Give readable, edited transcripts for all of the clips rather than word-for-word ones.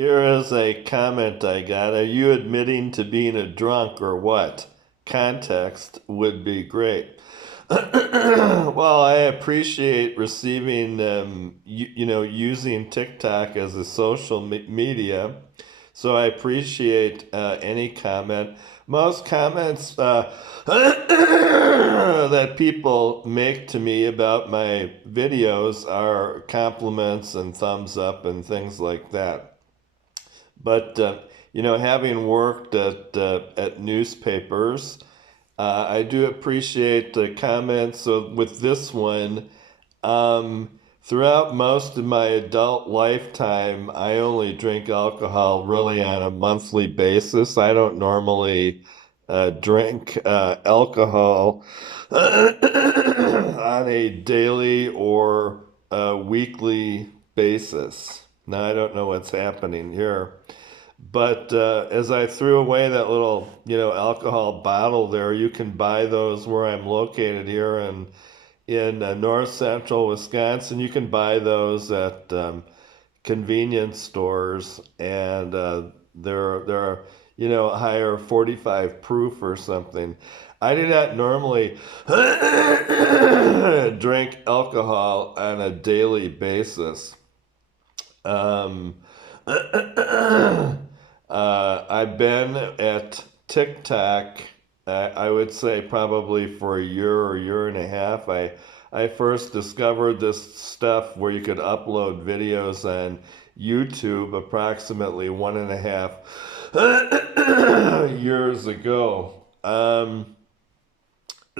Here is a comment I got. Are you admitting to being a drunk or what? Context would be great. Well, I appreciate receiving, using TikTok as a social media. So I appreciate any comment. Most comments that people make to me about my videos are compliments and thumbs up and things like that. But having worked at newspapers, I do appreciate the comments. So with this one, throughout most of my adult lifetime, I only drink alcohol really on a monthly basis. I don't normally drink alcohol on a daily or weekly basis. Now, I don't know what's happening here. But as I threw away that little, alcohol bottle there, you can buy those where I'm located here in north central Wisconsin. You can buy those at convenience stores, and they're higher 45 proof or something. I do not normally drink alcohol on a daily basis. Um, I've been at TikTok, I would say probably for a year or year and a half. I first discovered this stuff where you could upload videos on YouTube approximately 1.5 years ago.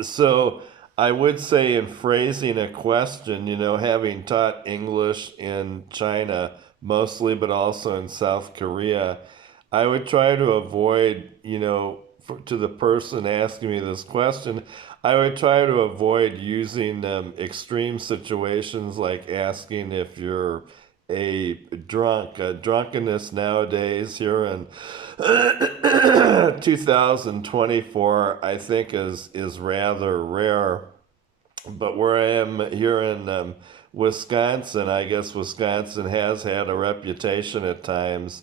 So I would say, in phrasing a question, having taught English in China mostly, but also in South Korea, I would try to avoid, to the person asking me this question, I would try to avoid using extreme situations like asking if you're a drunk. Drunkenness nowadays here in 2024, I think is rather rare. But where I am here in Wisconsin, I guess Wisconsin has had a reputation at times,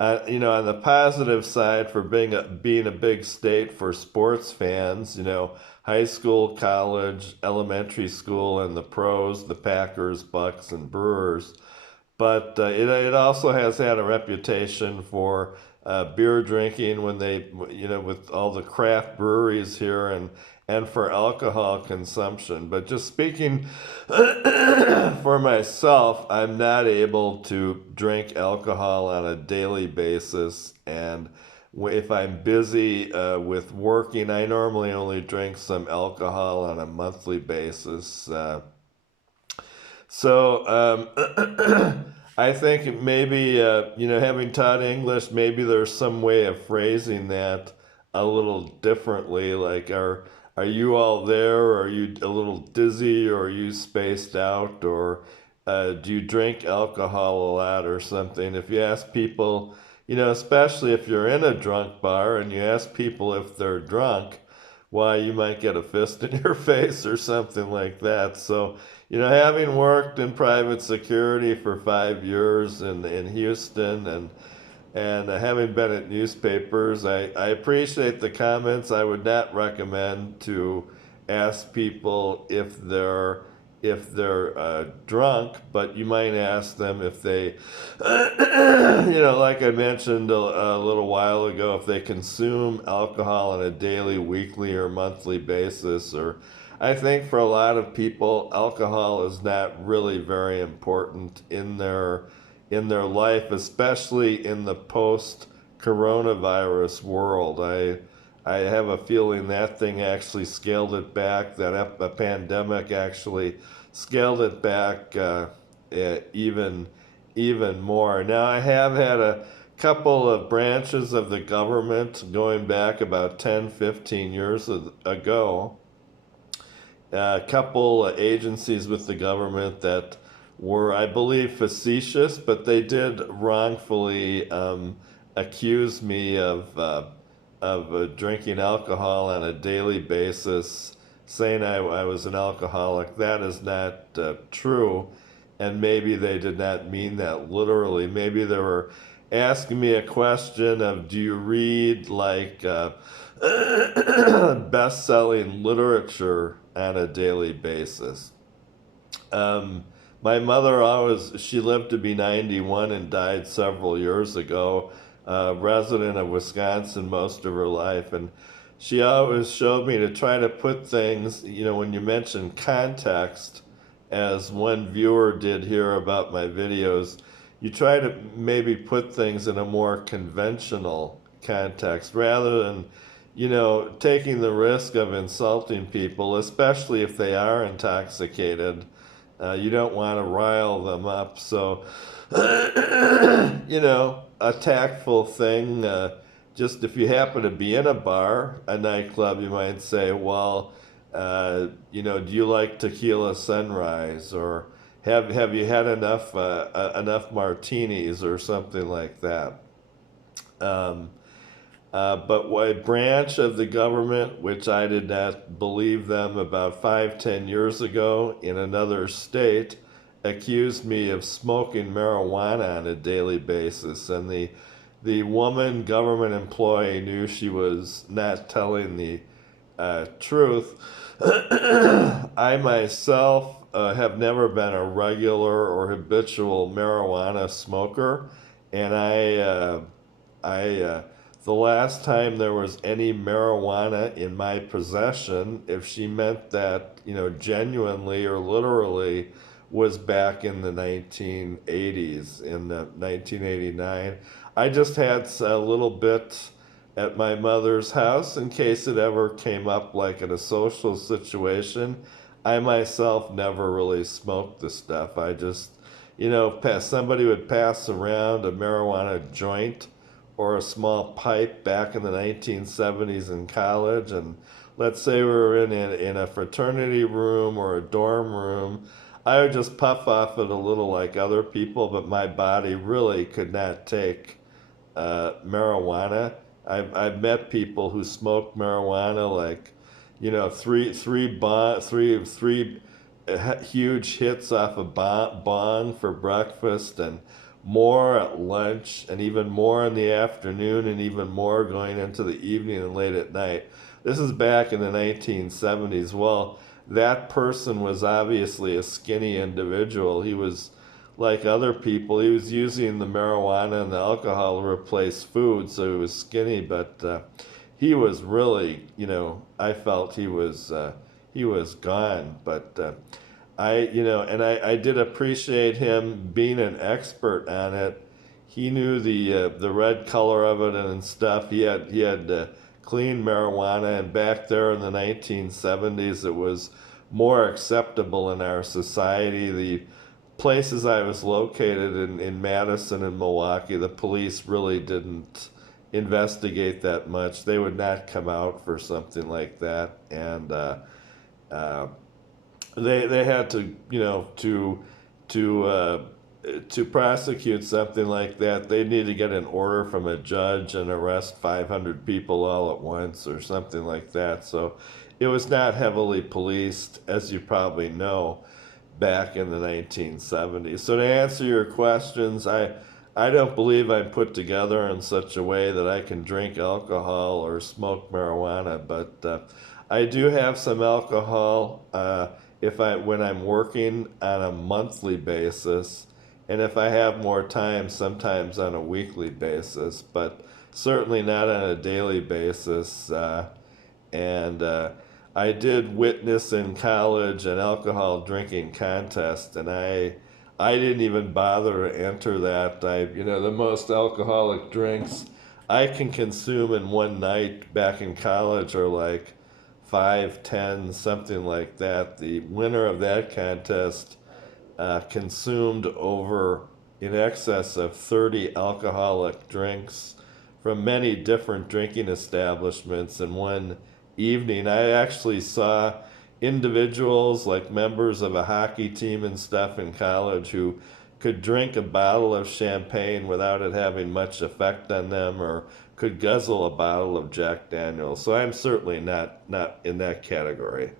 on the positive side for being a big state for sports fans, high school, college, elementary school, and the pros, the Packers, Bucks, and Brewers. But it also has had a reputation for beer drinking when they, with all the craft breweries here, and for alcohol consumption. But just speaking for myself, I'm not able to drink alcohol on a daily basis. And if I'm busy with working, I normally only drink some alcohol on a monthly basis. I think maybe, having taught English, maybe there's some way of phrasing that a little differently. Like, are you all there? Or are you a little dizzy? Or are you spaced out? Or do you drink alcohol a lot or something? If you ask people, especially if you're in a drunk bar and you ask people if they're drunk, why, you might get a fist in your face or something like that. So, having worked in private security for 5 years in Houston, and having been at newspapers, I appreciate the comments. I would not recommend to ask people if they're drunk, but you might ask them if they, like I mentioned a little while ago, if they consume alcohol on a daily, weekly, or monthly basis. Or I think for a lot of people, alcohol is not really very important in their life, especially in the post coronavirus world. I have a feeling that thing actually scaled it back. That pandemic actually scaled it back even more. Now, I have had a couple of branches of the government going back about 10, 15 years ago, a couple agencies with the government that were, I believe, facetious, but they did wrongfully accuse me of drinking alcohol on a daily basis, saying I was an alcoholic. That is not true, and maybe they did not mean that literally. Maybe there were asking me a question of, do you read like best-selling literature on a daily basis? Um, my mother always, she lived to be 91 and died several years ago, resident of Wisconsin most of her life. And she always showed me to try to put things, when you mention context, as one viewer did here about my videos, you try to maybe put things in a more conventional context rather than, taking the risk of insulting people, especially if they are intoxicated. You don't want to rile them up. So, a tactful thing, just if you happen to be in a bar, a nightclub, you might say, well, do you like tequila sunrise? Or have you had enough martinis or something like that? Um, but a branch of the government, which I did not believe them about 5, 10 years ago in another state, accused me of smoking marijuana on a daily basis. And the woman government employee knew she was not telling the truth. I myself have never been a regular or habitual marijuana smoker, and I the last time there was any marijuana in my possession, if she meant that, genuinely or literally, was back in the 1980s, in the 1989. I just had a little bit at my mother's house in case it ever came up, like in a social situation. I myself never really smoked the stuff. I just, somebody would pass around a marijuana joint or a small pipe back in the 1970s in college, and let's say we were in a fraternity room or a dorm room, I would just puff off it a little like other people, but my body really could not take marijuana. I've met people who smoke marijuana like, three huge hits off a bong for breakfast, and more at lunch, and even more in the afternoon, and even more going into the evening and late at night. This is back in the 1970s. Well, that person was obviously a skinny individual. He was like other people. He was using the marijuana and the alcohol to replace food, so he was skinny, but he was really, I felt he was gone. But I did appreciate him being an expert on it. He knew the red color of it and stuff. He had clean marijuana, and back there in the 1970s, it was more acceptable in our society. The places I was located in Madison and Milwaukee, the police really didn't investigate that much. They would not come out for something like that, and uh, they had to, to to prosecute something like that, they need to get an order from a judge and arrest 500 people all at once or something like that. So it was not heavily policed, as you probably know, back in the 1970s. So to answer your questions, I don't believe I'm put together in such a way that I can drink alcohol or smoke marijuana, but I do have some alcohol if when I'm working on a monthly basis, and if I have more time, sometimes on a weekly basis, but certainly not on a daily basis. And I did witness in college an alcohol drinking contest, and I didn't even bother to enter that. The most alcoholic drinks I can consume in one night back in college are like 5, 10, something like that. The winner of that contest consumed over in excess of 30 alcoholic drinks from many different drinking establishments in one evening. I actually saw individuals like members of a hockey team and stuff in college who could drink a bottle of champagne without it having much effect on them, or could guzzle a bottle of Jack Daniels. So I'm certainly not in that category.